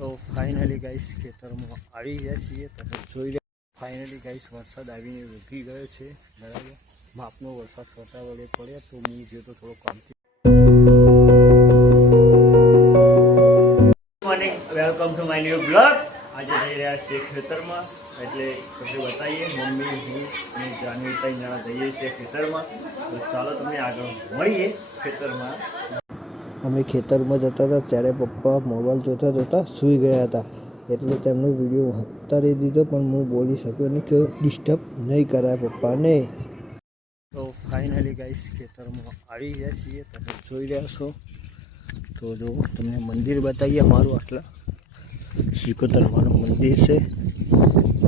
તો finally guys ખેતરમાં આવી ગયા છીએ. તમે જોઈ લો ફાઇનલી ગાઈસ વરસાદ આવીને રોકી ગયો છે. બરાબર, માપનો વરસાદ છોટા વડે પડ્યા તો હું જે તો થોડો કામથી morning, welcome to my new blog. આજે જઈ રહ્યા છીએ ખેતરમાં, એટલે તમને બતાવીએ મમ્મી હું અને જાનવી ત્રણ જણા જઈએ છીએ ખેતરમાં. તો ચાલો તમને આગળ મળીએ ખેતરમાં. અમે ખેતરમાં જતા હતા ત્યારે પપ્પા મોબાઈલ જોતા જોતા સૂઈ ગયા હતા, એટલે તેમનો વિડીયો ઉતારી દીધો, પણ હું બોલી શક્યો નહીં કે ડિસ્ટર્બ નહીં કરાય પપ્પાને. તો ફાઇનલી ગાઈસ ખેતરમાં આવી ગયા છીએ. તમે જોઈ રહ્યા છો. તો જો તમને મંદિર બતાવીએ અમારું. આટલા શિકોતરમાનું મંદિર છે,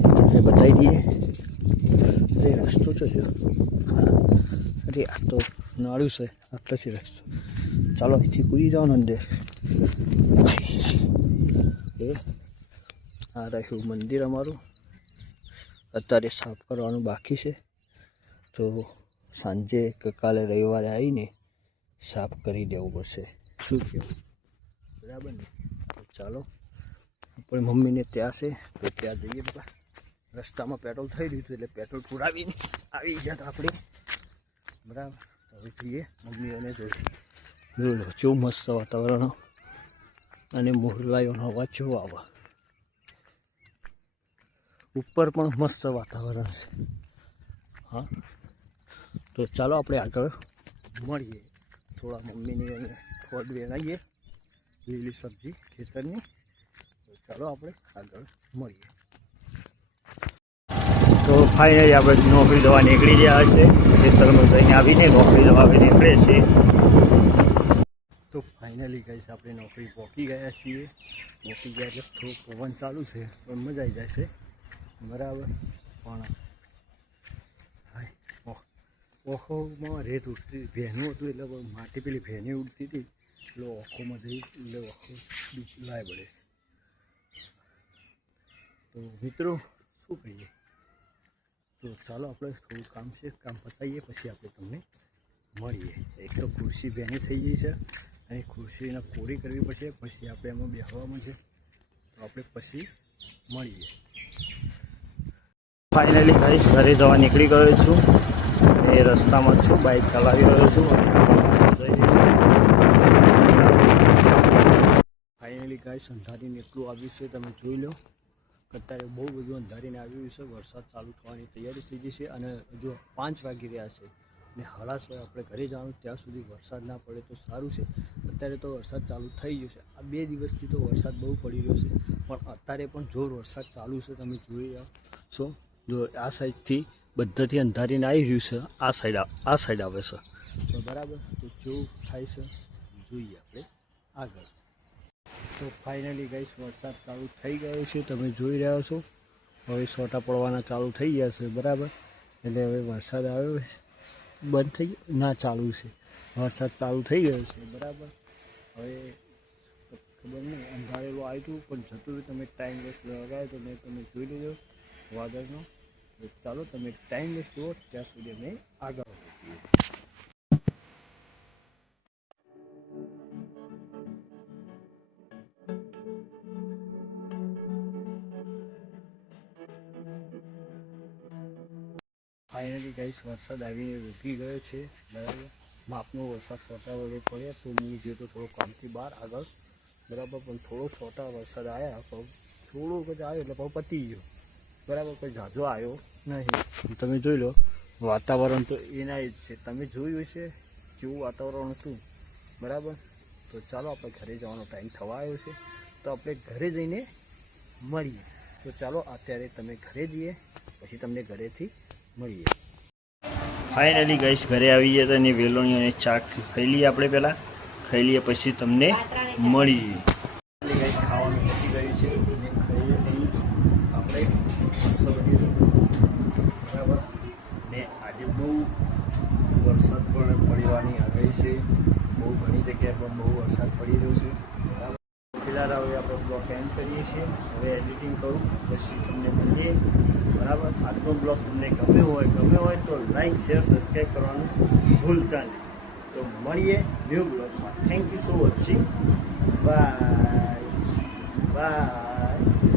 તમને બતાવી દઈએ. અરે રસ્તો તો છે, અરે આ તો નાળું છે, આટલો છે રસ્તો. ચાલો અહીંથી કૂદી જાઓ ને અંદર. આ રહ્યું મંદિર અમારું. અત્યારે સાફ કરવાનું બાકી છે, તો સાંજે કે કાલે રવિવારે આવીને સાફ કરી દેવું પડશે. શું કહેવું? બરાબર ને? ચાલો આપણે મમ્મીને ત્યાં છે તો ત્યાં જઈએ. બધા રસ્તામાં પેટ્રોલ થઈ રહ્યું હતું, એટલે પેટ્રોલ પુરાવીને આવી ગયા આપણે. બરાબર, હવે જઈએ મમ્મીઓને જોઈએ. જોઈ લો કેવું મસ્ત વાતાવરણ, અને મોરલાઓનો અવાજ કેવો આવે. ઉપર પણ મસ્ત વાતાવરણ છે. હા, તો ચાલો આપણે આગળ મળીએ. થોડા મમ્મીની અને ફળ બનાવીએ, લીલી સબ્જી ખેતરની. તો ચાલો આપણે આગળ મળીએ. તો ફાઇનલી આપણે નોકરી દવા નીકળી ગયા છે. ખેતરમાં જઈને આવીને નોકરી દવા નીકળે છે. તો ફાઇનલી ગઈશ આપણે નોકરી પહોંચી ગયા છીએ. પહોંચી ગયા એટલે થોડું પવન ચાલુ છે, પણ મજા આવી જશે. બરાબર, પણ ઓખોમાં રેત ઉડતી ભેનું હતું, એટલે માટી પેલી ભેની ઉડતી હતી, એટલે ઓખોમાં જઈ એટલે ઓખો લાય પડે. તો મિત્રો શું કહીએ, તો ચાલો આપણે થોડું કામ છે, કામ પતાવીએ પછી આપણે તમને મળીએ. એક તો ખુરશી ભેની થઈ ગઈ છે, અને ખુરશીને કોરી કરવી પડશે, પછી આપણે એમાં બેસવામાં છે. તો આપણે પછી મળીએ. ફાઇનલી ગાઈસ ઘરે જવા નીકળી ગયો છું, એ રસ્તામાં છું, બાઇક ચલાવી રહ્યો છું. ફાઇનલી ગાઈસ અંધારીને એટલું આવ્યું છે, તમે જોઈ લો. અત્યારે બહુ બધું અંધારીને આવ્યું છે. વરસાદ ચાલુ થવાની તૈયારી થઈ ગઈ છે, અને જો 5 વાગી રહ્યા છે ને 6:30 આપણે ઘરે જવાનું. ત્યાં સુધી વરસાદ ના પડે તો સારું છે. અત્યારે તો વરસાદ ચાલુ થઈ ગયો છે. આ 2 દિવસથી તો વરસાદ બહુ પડી રહ્યો છે, પણ અત્યારે પણ જોર વરસાદ ચાલુ છે. તમે જોઈ રહ્યા છો, જો આ સાઈડથી બધાથી અંધારીને આવી રહ્યું છે, આ સાઈડ આવે છે. તો બરાબર, તો કેવું થાય છે જોઈએ આપણે આગળ. તો ફાઇનલી ગાઈસ વરસાદ ચાલુ થઈ ગયો છે, તમે જોઈ રહ્યા છો. હવે છોટા પડવાના ચાલુ થઈ ગયા છે. બરાબર, એટલે હવે વરસાદ આવ્યો બંધ થઈ ગયો ના ચાલુ છે, વરસાદ ચાલુ થઈ ગયો છે. બરાબર, હવે ખબર નહીં, અંધારેલું આવ્યું હતું પણ જતું રહ્યું. તમે ટાઈમ વેસ્ટ લગાવ્યો તો મેં તમે જોઈ લેજો વાદળનો. ચાલો તમે ટાઈમ વેસ્ટ જુઓ, ત્યાં સુધી અમે આગળ વધીએ. ફાઇનલી ગાઈસ વરસાદ આવીને રોકી ગયો છે. બરાબર, માપનો વરસાદ છોટા વડે પડ્યા તો હું જે તો થોડો કામથી બહાર આગળ. બરાબર, પણ થોડો છોટા વરસાદ આવ્યા, પણ થોડુંક જ આવ્યો એટલે પણ પતી ગયો. બરાબર, કોઈ ઝાઝો આવ્યો નહીં. તમે જોઈ લો વાતાવરણ તો એના જ છે. તમે જોયું હશે કેવું વાતાવરણ હતું. બરાબર, તો ચાલો આપણે ઘરે જવાનો ટાઈમ થવા આવ્યો છે, તો આપણે ઘરે જઈને મળીએ. તો ચાલો અત્યારે તમે ઘરે જઈએ, પછી તમને ઘરેથી મળીએ. ફાઇનલી ગાઈસ ઘરે આવી ગયા હતા, અને વેલોણી અને ચા ખાઈ લઈએ. આપણે પહેલાં ખાઈ લઈએ, પછી તમને મળીએ. ગાઈસ ખાવાનું પતી ગયું છે, અને ખાઈએ આપણે મસ્ત બની. બરાબર, ને આજે બહુ વરસાદ પણ પડવાની આગાહી છે. બહુ ઘણી જગ્યાએ પણ બહુ વરસાદ પડી રહ્યો છે. ફિલહાલ હવે આપણે બ્લોગ એન્ડ કરીએ છીએ. હવે એડિટિંગ કરું પછી તમને મળીએ. બરાબર, આજનો બ્લોગ તમને ગમ્યો હોય તો લાઈક, શેર, સબસ્ક્રાઈબ કરવાનું ભૂલતા નહીં. તો મળીએ ન્યૂ બ્લોગમાં. Thank you so watching. Bye. By.